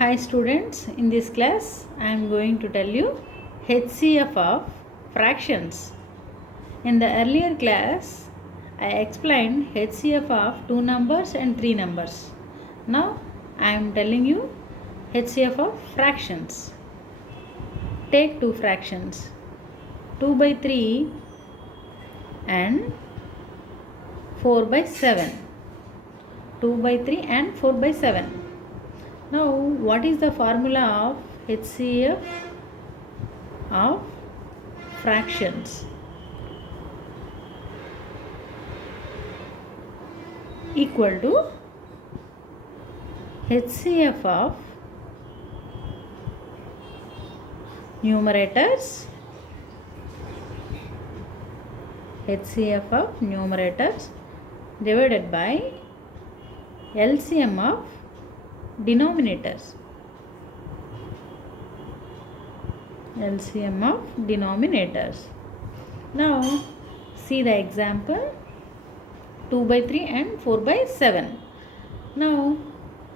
Hi students, in this class I am going to tell you HCF of fractions. In the earlier class I explained HCF of 2 numbers and 3 numbers. Now I am telling you HCF of fractions. Take two fractions, 2 by 3 and 4 by 7. 2 by 3 and 4 by 7. Now, what is the formula of HCF of fractions? Equal to HCF of numerators, HCF of numerators divided by LCM of denominators. LCM of denominators. Now see the example, 2 by 3 and 4 by 7. Now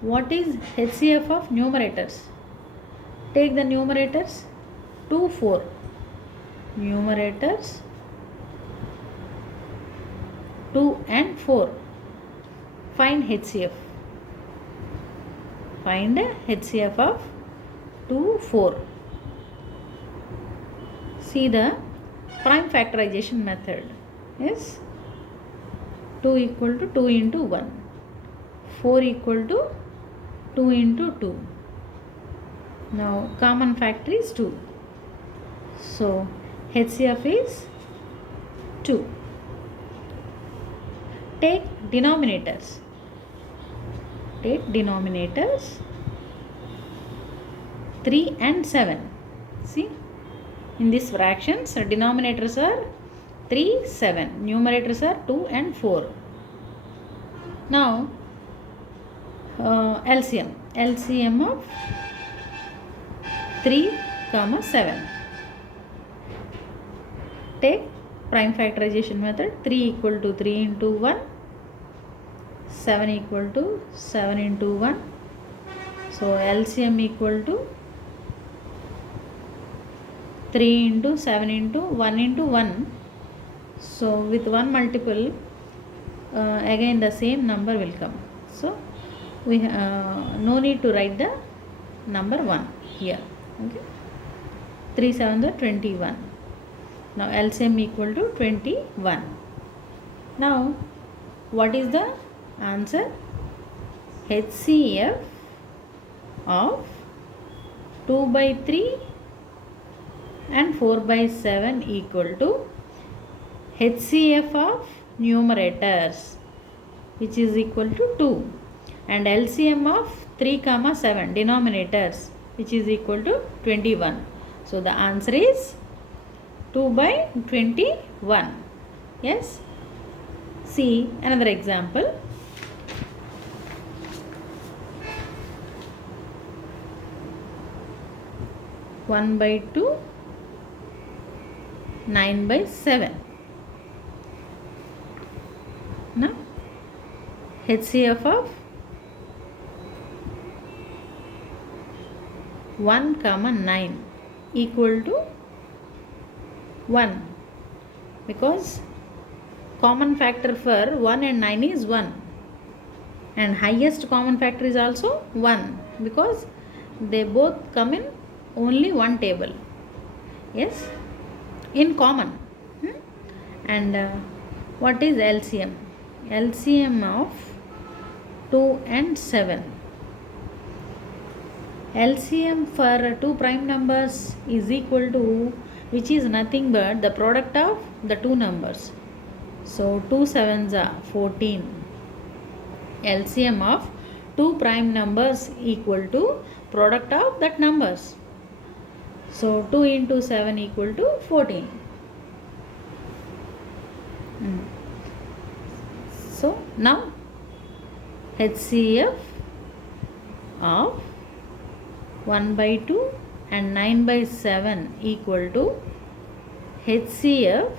what is HCF of numerators? Take the numerators 2, 4. Numerators 2 and 4. Find HCF. Find HCF of 2, 4. See the prime factorization method is 2 equal to 2 into 1. 4 equal to 2 into 2. Now common factor is 2. So HCF is 2. Take denominators. Take denominators 3 and 7. See, in these fractions denominators are 3, 7. Numerators are 2 and 4. Now LCM. LCM of 3, 7. Take prime factorization method. 3 equal to 3 into 1. 7 equal to 7 into 1. So LCM equal to 3 into 7 into 1 into 1. So with 1 multiple again the same number will come. So we no need to write the number 1 here. Okay. 3 7 are 21. Now LCM equal to 21. Now what is the answer? HCF of 2 by 3 and 4 by 7 equal to HCF of numerators, which is equal to 2, and LCM of 3, 7 denominators, which is equal to 21. So the answer is 2 by 21. Yes. See another example. 1 by 2, 9 by 7. Now HCF of 1, 9 equal to 1, because common factor for 1 and 9 is 1, and highest common factor is also 1, because they both come in only one table. Yes, in common. And what is LCM? LCM of 2 and 7. LCM for two prime numbers is equal to, which is nothing but the product of the two numbers. So 2 7s are 14. LCM of two prime numbers equal to product of that numbers. So 2 into 7 equal to 14. So now HCF of 1 by 2 and 9 by 7 equal to HCF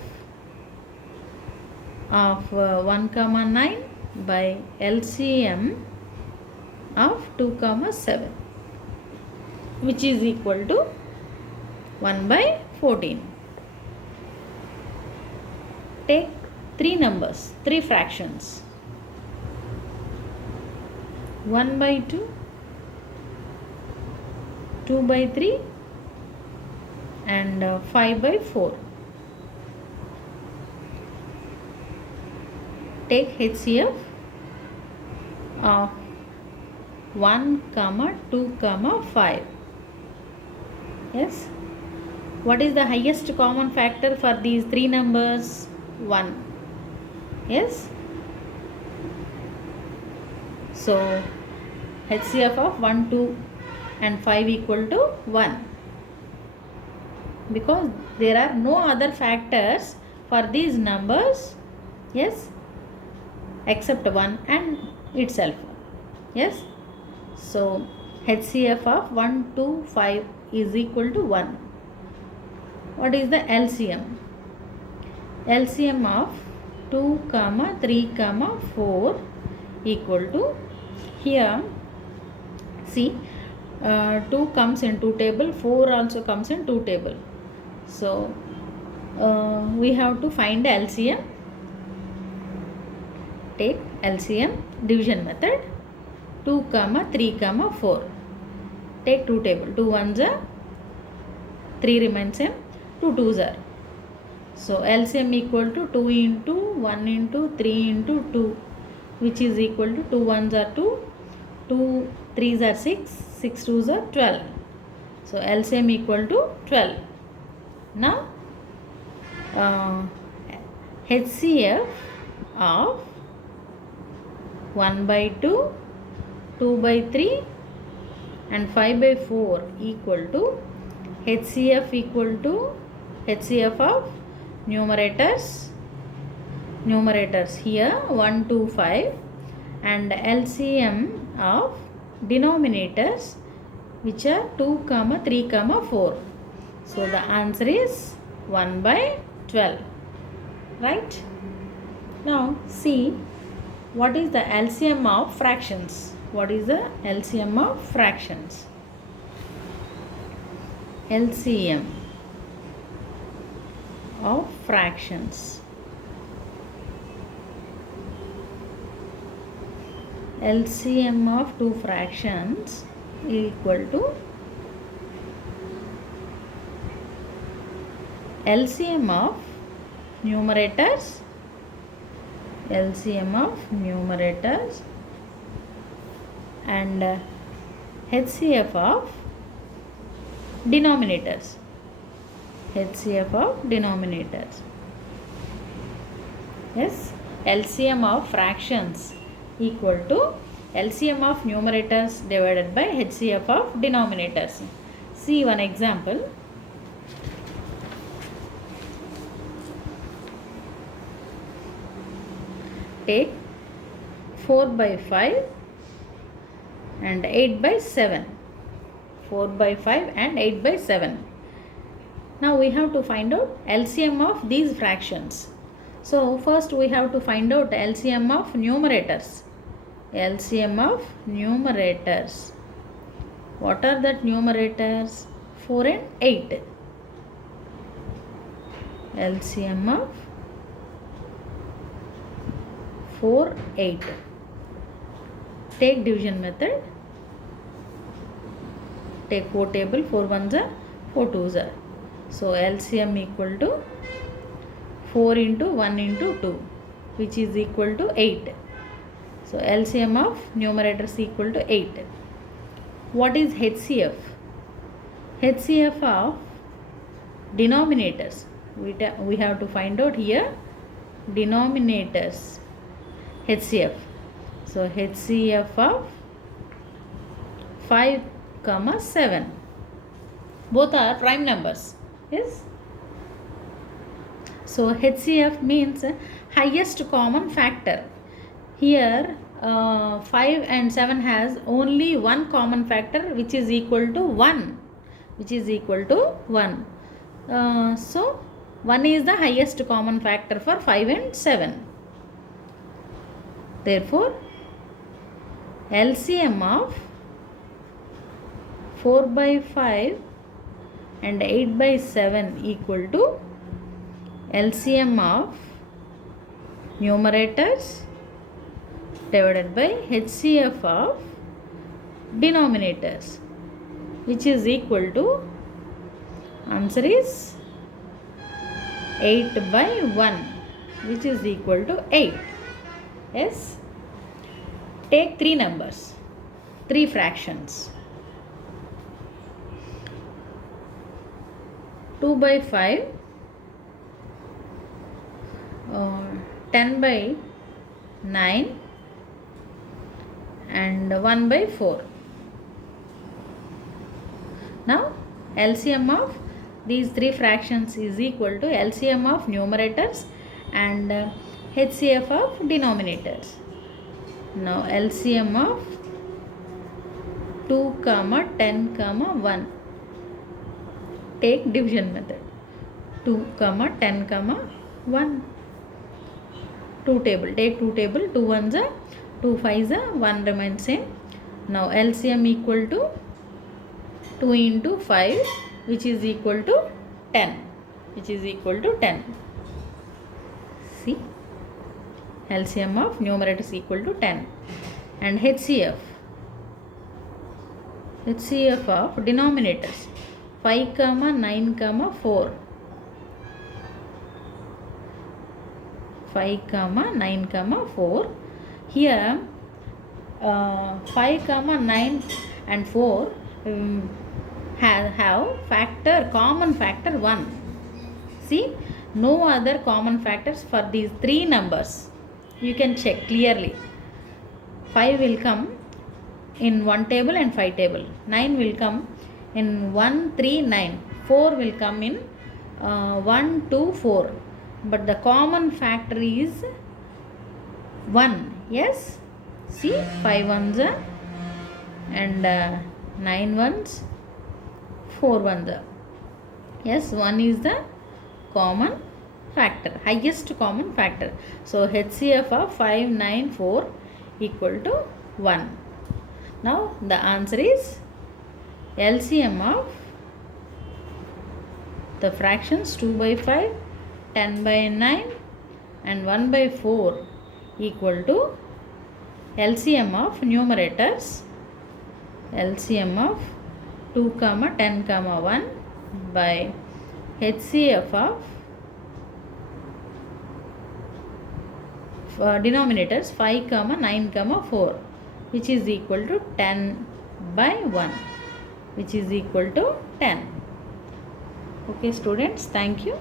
of 1, 9 by LCM of 2, 7. which is equal to 1 by 14. Take three numbers, three fractions. 1 by 2, 2 by 3 and 5 by 4. Take HCF of 1, 2, 5. Yes. What is the highest common factor for these three numbers? 1. Yes. So HCF of 1, 2 and 5 equal to 1. Because there are no other factors for these numbers. Yes. Except 1 and itself. Yes. So HCF of 1, 2, 5 is equal to 1. What is the LCM? LCM of 2, 3, 4 equal to, here see 2 comes in 2 table, 4 also comes in 2 table. So we have to find LCM. Take LCM division method. 2, 3, 4. Take 2 table. 2 1s are 3 remains same. 2 2s are. So LCM equal to 2 into 1 into 3 into 2, which is equal to 2 1s are 2, 2 3s are 6, 6 2s are 12. So LCM equal to 12. Now HCF of 1 by 2, 2 by 3 and 5 by 4 equal to HCF equal to HCF of numerators here 1, 2, 5 and LCM of denominators which are 2, 3, 4. So the answer is 1 by 12. Right? Now see what is the LCM of fractions. What is the LCM of fractions? LCM of fractions. LCM of two fractions equal to LCM of numerators, LCM of numerators and HCF of denominators, HCF of denominators. Yes, LCM of fractions equal to LCM of numerators divided by HCF of denominators. See one example. Take 4 by 5 and 8 by 7. 4 by 5 and 8 by 7. Now we have to find out LCM of these fractions. So first we have to find out LCM of numerators. LCM of numerators. What are that numerators? 4 and 8. LCM of 4, 8. Take division method. Take 4 table, 4 1s are, 4 2s are. So LCM equal to 4 into 1 into 2, which is equal to 8. So LCM of numerators equal to 8. What is HCF? HCF of denominators. We have to find out here denominators. HCF. So HCF of 5, 7. Both are prime numbers. Yes. So HCF means highest common factor. Here 5 and 7 has only one common factor which is equal to 1. Which is equal to 1. So 1 is the highest common factor for 5 and 7. Therefore LCM of 4 by 5 and 8 by 7 equal to LCM of numerators divided by HCF of denominators, which is equal to, answer is 8 by 1, which is equal to 8. Yes. Take three numbers, three fractions. 2 by 5, 10 by 9 and 1 by 4. Now LCM of these three fractions is equal to LCM of numerators and HCF of denominators. Now LCM of 2, 10, 1. Take division method. 2, 10, 1. 2 table. Take 2 table. 2 ones are 2 5s are 1 remains same. Now LCM equal to 2 into 5, which is equal to 10. Which is equal to 10. See, LCM of numerators equal to 10. And HCF of denominators 5, 9, 4. 5, 9, 4. Here 5, 9 and 4 have common factor 1. See, no other common factors for these three numbers. You can check clearly. 5 will come in 1 table and 5 table. 9 will come in 1, 3, 9. 4 will come in 1, 2, 4. But the common factor is 1. Yes. See, 5 ones and 9 ones, 4 ones. Yes, 1 is the common factor, highest common factor. So HCF of 5, 9, 4 equal to 1. Now the answer is LCM of the fractions 2 by 5, 10 by 9 and 1 by 4 equal to LCM of numerators, LCM of 2, 10, 1 by HCF of denominators 5, 9, 4, which is equal to 10 by 1, which is equal to 10. Okay students, thank you.